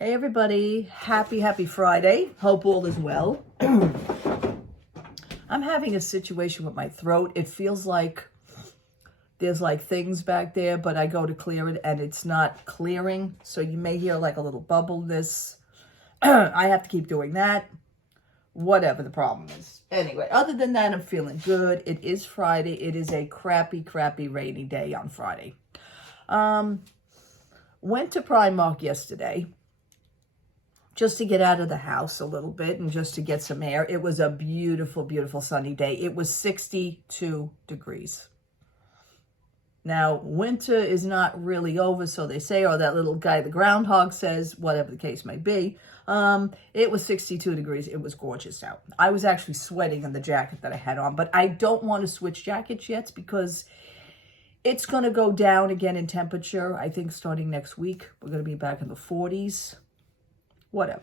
Hey everybody, happy Friday. Hope all is well. I'm having a situation with my throat. It feels like there's like things back there, but I go to clear it and it's not clearing. So you may hear like a little bubbleness. I have to keep doing that. Whatever the problem is. Anyway, other than that, I'm feeling good. It is Friday. It is a crappy rainy day on Friday. Went to Primark yesterday just to get out of the house a little bit and just to get some air. It was a beautiful sunny day. It was 62 degrees. Now, winter is not really over, so they say, or that little guy, the groundhog says, whatever the case may be. It was 62 degrees. It was gorgeous out. I was actually sweating in the jacket that I had on, but I don't want to switch jackets yet because it's going to go down again in temperature. I think starting next week, we're going to be back in the 40s. Whatever.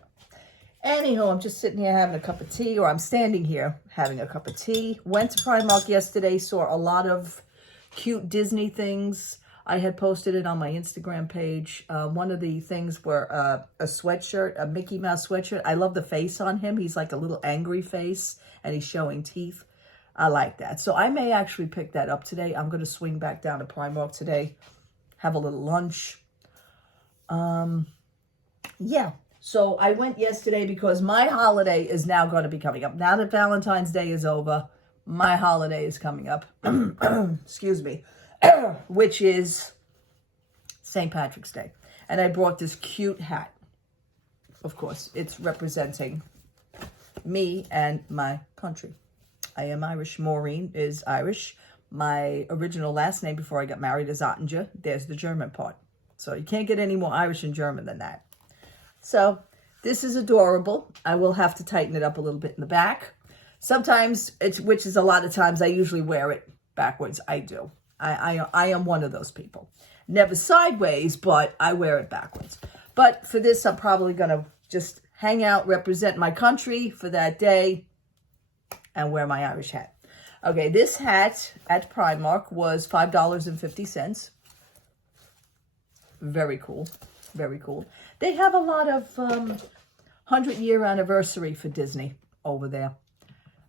Anyhow, I'm just sitting here having a cup of tea, or I'm standing here having a cup of tea. Went to Primark yesterday, saw a lot of cute Disney things. I had posted it on my Instagram page. One of the things were a sweatshirt, a Mickey Mouse sweatshirt. I love the face on him. He's like a little angry face, and he's showing teeth. I like that. So I may actually pick that up today. I'm going to swing back down to Primark today, have a little lunch. Yeah. So I went yesterday because my holiday is now going to be coming up. Now that Valentine's Day is over, my holiday is coming up. Excuse me. Which is St. Patrick's Day. And I brought this cute hat. Of course, it's representing me and my country. I am Irish. Maureen is Irish. My original last name before I got married is Ottinger. There's the German part. So you can't get any more Irish and German than that. So this is adorable. I will have to tighten it up a little bit in the back. Sometimes, which is a lot of times, I usually wear it backwards. I do. I am one of those people. Never sideways, but I wear it backwards. But for this, I'm probably going to just hang out, represent my country for that day, and wear my Irish hat. Okay, this hat at Primark was $5.50. Very cool. Very cool. They have a lot of 100-year anniversary for Disney over there.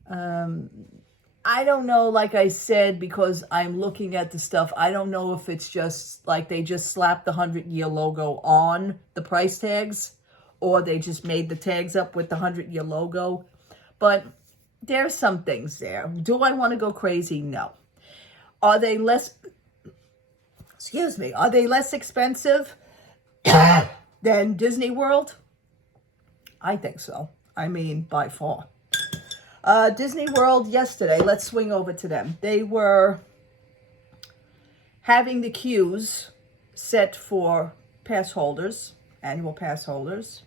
I don't know, like I said, because I'm looking at the stuff, I don't know if it's just like they just slapped the 100-year logo on the price tags, or they just made the tags up with the 100-year logo. But there's some things there. Do I want to go crazy? No. Are they less, are they less expensive than Disney World? I think so. I mean, by far. Disney World yesterday, let's swing over to them. They were having the queues set for pass holders, annual pass holders.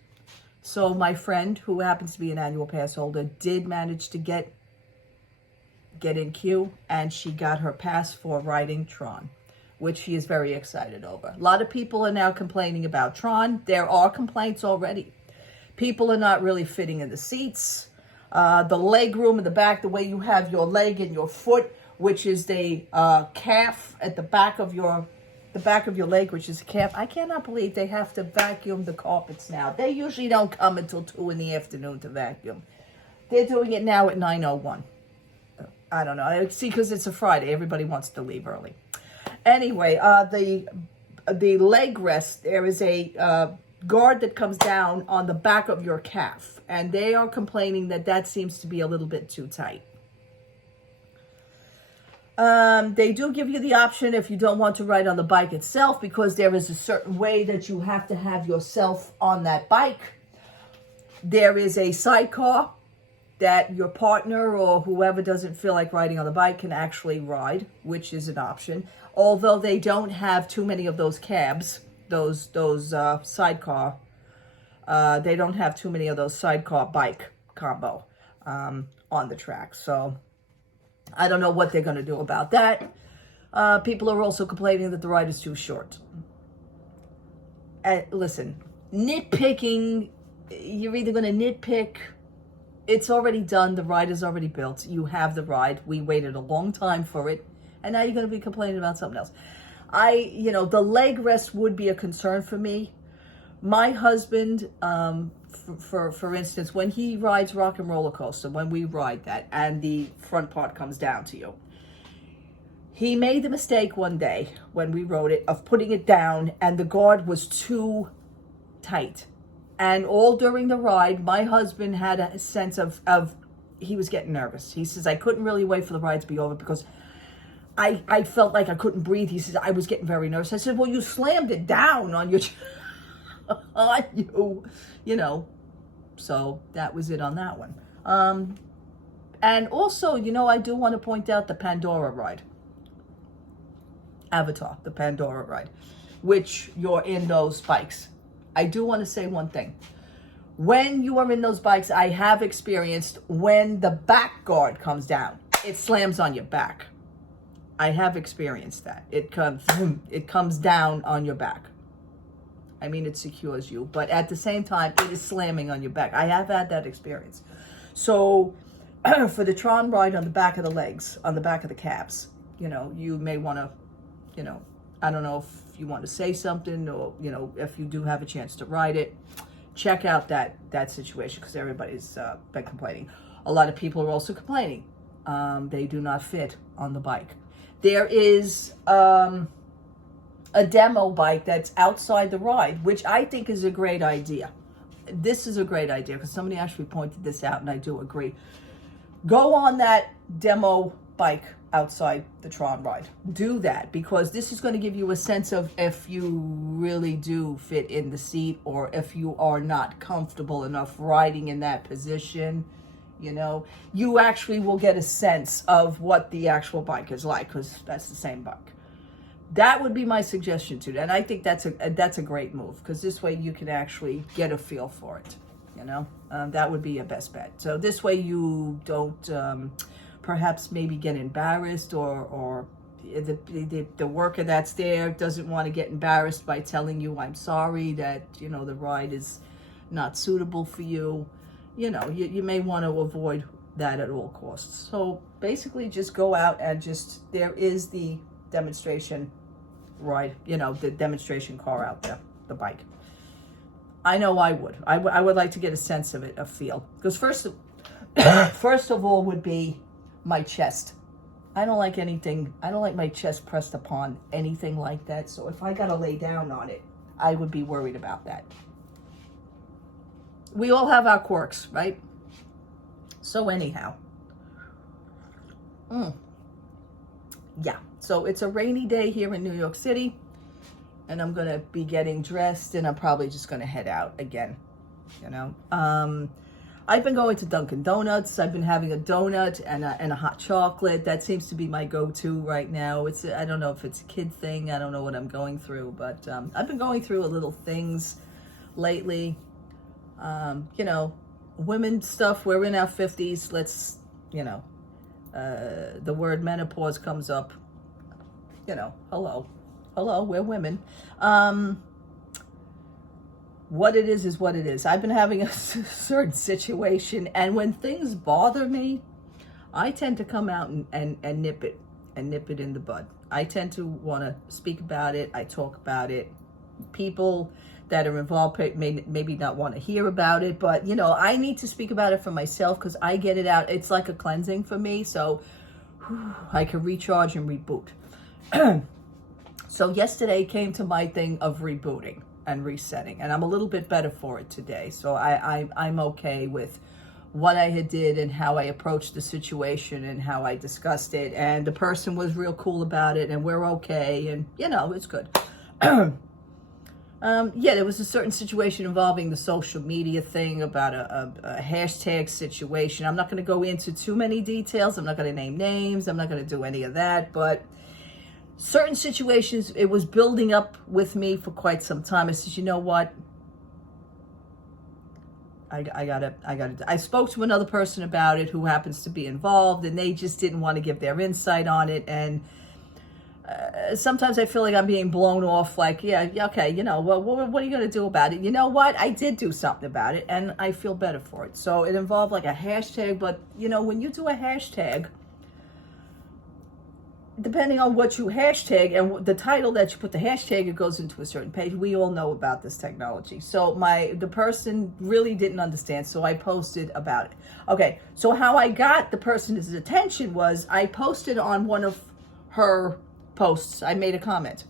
So my friend, who happens to be an annual pass holder, did manage to get in queue, and she got her pass for riding Tron, which she is very excited over. A lot of people are now complaining about Tron. There are complaints already. People are not really fitting in the seats. The leg room in the back, the way you have your leg and your foot, which is the calf at the back of your leg, which is a calf. I cannot believe they have to vacuum the carpets now. They usually don't come until 2 in the afternoon to vacuum. They're doing it now at 9:01. I don't know. I see, because it's a Friday. Everybody wants to leave early. Anyway, the leg rest, there is a guard that comes down on the back of your calf, and they are complaining that seems to be a little bit too tight. They do give you the option if you don't want to ride on the bike itself, because there is a certain way that you have to have yourself on that bike. There is a sidecar that your partner or whoever doesn't feel like riding on the bike can actually ride, which is an option. Although they don't have too many of those cabs, those sidecar, they don't have too many of those sidecar bike combo on the track. So I don't know what they're going to do about that. People are also complaining that the ride is too short. Listen, nitpicking, you're either going to nitpick. It's already done. The ride is already built. You have the ride. We waited a long time for it. And now you're going to be complaining about something else. The leg rest would be a concern for me. My husband, for instance, when he rides Rock and Roller Coaster, when we ride that and the front part comes down to you, he made the mistake one day when we rode it of putting it down and the guard was too tight. And all during the ride, my husband had a sense of he was getting nervous. He says, I couldn't really wait for the ride to be over because I felt like I couldn't breathe. He says, I was getting very nervous. I said, well, you slammed it down on your, on you, you know. So that was it on that one. And also, you know, I do want to point out the Pandora ride. Avatar, the Pandora ride, which you're in those bikes. I do want to say one thing. When you are in those bikes, I have experienced when the back guard comes down, it slams on your back. I have experienced that. It comes down on your back. I mean, it secures you, but at the same time, it is slamming on your back. I have had that experience. So for the Tron ride on the back of the legs, on the back of the calves, you know, you may want to, you know, I don't know if you want to say something or, you know, if you do have a chance to ride it, check out that situation because everybody's been complaining. A lot of people are also complaining. They do not fit on the bike. There is a demo bike that's outside the ride, which I think is a great idea. This is a great idea because somebody actually pointed this out and I do agree. Go on that demo bike outside the Tron ride. Do that because this is going to give you a sense of if you really do fit in the seat or if you are not comfortable enough riding in that position. You know, you actually will get a sense of what the actual bike is like because that's the same bike. That would be my suggestion to you. And I think that's a great move because this way you can actually get a feel for it. You know, that would be a best bet. So this way you don't perhaps maybe get embarrassed or the worker that's there doesn't want to get embarrassed by telling you, I'm sorry that, you know, the ride is not suitable for you. You know, you may want to avoid that at all costs. So basically just go out and there is the demonstration ride, you know, the demonstration car out there, the bike. I know I would. I would like to get a sense of it, a feel. Because first of all would be my chest. I don't like my chest pressed upon anything like that. So if I got to lay down on it, I would be worried about that. We all have our quirks, right? So anyhow. Yeah, so it's a rainy day here in New York City. And I'm going to be getting dressed and I'm probably just going to head out again, you know. I've been going to Dunkin' Donuts. I've been having a donut and a hot chocolate. That seems to be my go-to right now. I don't know if it's a kid thing. I don't know what I'm going through, but I've been going through a little things lately. You know, women stuff, we're in our 50s. Let's, you know, the word menopause comes up. You know, hello, we're women. What it is what it is. I've been having a certain situation, and when things bother me, I tend to come out and nip it in the bud. I tend to want to speak about it. I talk about it. People that are involved may maybe not want to hear about it, but you know, I need to speak about it for myself because I get it out. It's like a cleansing for me, so I can recharge and reboot. So yesterday came to my thing of rebooting and resetting, and I'm a little bit better for it today. So I'm okay with what I had did and how I approached the situation and how I discussed it, and the person was real cool about it, and we're okay, and you know, it's good. Yeah, there was a certain situation involving the social media thing about a hashtag situation. I'm not going to go into too many details. I'm not going to name names. I'm not going to do any of that, but certain situations, it was building up with me for quite some time. I said, you know what? I spoke to another person about it who happens to be involved, and they just didn't want to give their insight on it. And sometimes I feel like I'm being blown off like, yeah, okay, you know, well, what are you going to do about it? You know what? I did do something about it, and I feel better for it. So it involved like a hashtag, but, you know, when you do a hashtag, depending on what you hashtag and the title that you put the hashtag, it goes into a certain page. We all know about this technology. So the person really didn't understand, so I posted about it. Okay, so how I got the person's attention was I posted on one of her posts. I made a comment.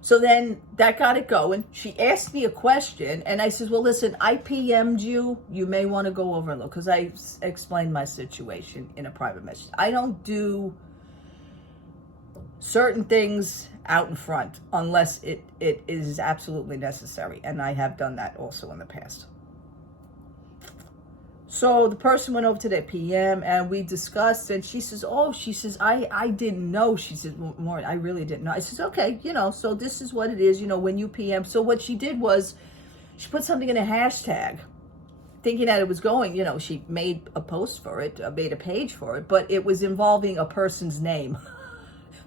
So then that got it going. She asked me a question, and I said, well, listen, I PM'd you. You may want to go over and look, because I explained my situation in a private message. I don't do certain things out in front unless it is absolutely necessary, and I have done that also in the past. So the person went over to their PM, and we discussed, and she says, I didn't know. She said, Maureen, I really didn't know. I says, okay, so this is what it is, when you PM. So what she did was she put something in a hashtag thinking that it was going, she made a post for it, made a page for it, but it was involving a person's name.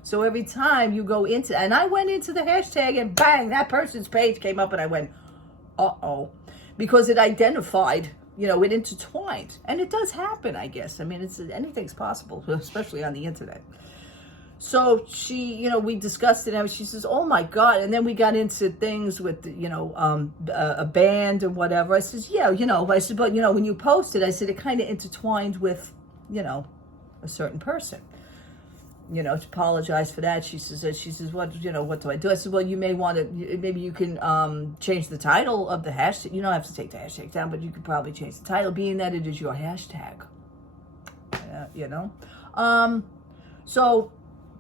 So every time you go into, and I went into the hashtag and bang, that person's page came up, and I went, uh-oh, because it identified, it intertwined. And it does happen, I guess. I mean, anything's possible, especially on the internet. So she, we discussed it, and she says, oh my God. And then we got into things with, a band and whatever. I says, yeah, I said, but, when you posted, I said, it kind of intertwined with, a certain person. To apologize for that. She says, what do I do? I said, well, you may want to, maybe you can change the title of the hashtag. You don't have to take the hashtag down, but you could probably change the title, being that it is your hashtag. So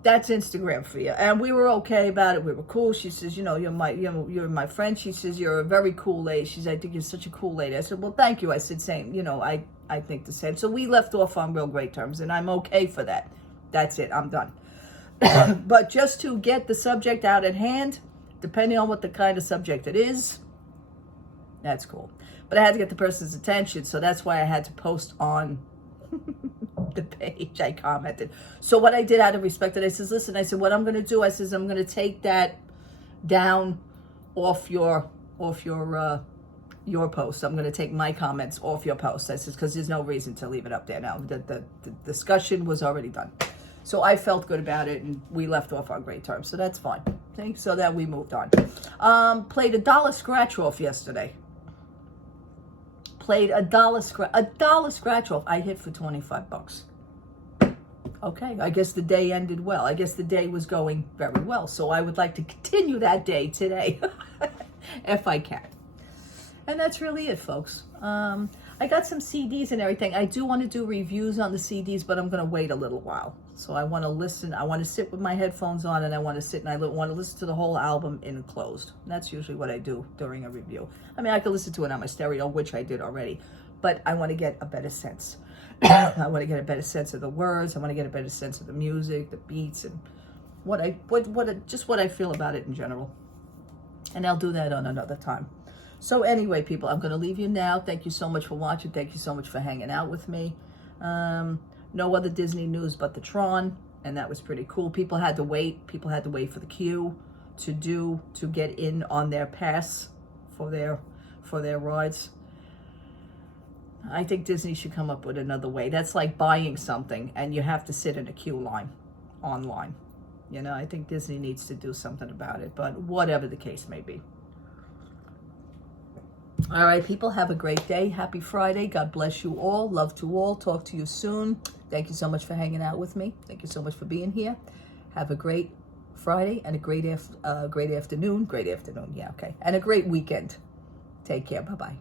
that's Instagram for you. And we were okay about it. We were cool. She says, you're my friend. She says, you're a very cool lady. She says, I think you're such a cool lady. I said, well, thank you. I said, same. I think the same. So we left off on real great terms, and I'm okay for that. That's it. I'm done. But just to get the subject out at hand, depending on what the kind of subject it is, that's cool. But I had to get the person's attention, so that's why I had to post on the page. I commented. So what I did out of respect, I says, listen, I said, what I'm going to do, I says, I'm going to take that down off your post. I'm going to take my comments off your post. I says, because there's no reason to leave it up there now. The discussion was already done. So I felt good about it, and we left off on great terms. So that's fine. Okay? So that we moved on. Played $1 scratch off yesterday. Played $1 scratch off. I hit for $25. Okay, I guess the day ended well. I guess the day was going very well. So I would like to continue that day today, if I can. And that's really it, folks. I got some CDs and everything. I do want to do reviews on the CDs, but I'm going to wait a little while. So I want to listen. I want to sit with my headphones on, and I want to sit and I want to listen to the whole album enclosed. And that's usually what I do during a review. I mean, I could listen to it on my stereo, which I did already, but I want to get a better sense. I want to get a better sense of the words. I want to get a better sense of the music, the beats, and what I feel about it in general. And I'll do that on another time. So anyway, people, I'm going to leave you now. Thank you so much for watching. Thank you so much for hanging out with me. No other Disney news but the Tron, and that was pretty cool. People had to wait. People had to wait for the queue to get in on their pass for their rides. I think Disney should come up with another way. That's like buying something and you have to sit in a queue line online. I think Disney needs to do something about it, but whatever the case may be. All right, people, have a great day. Happy Friday. God bless you all. Love to all. Talk to you soon. Thank you so much for hanging out with me. Thank you so much for being here. Have a great Friday and a great afternoon. Great afternoon. Yeah, okay. And a great weekend. Take care. Bye-bye.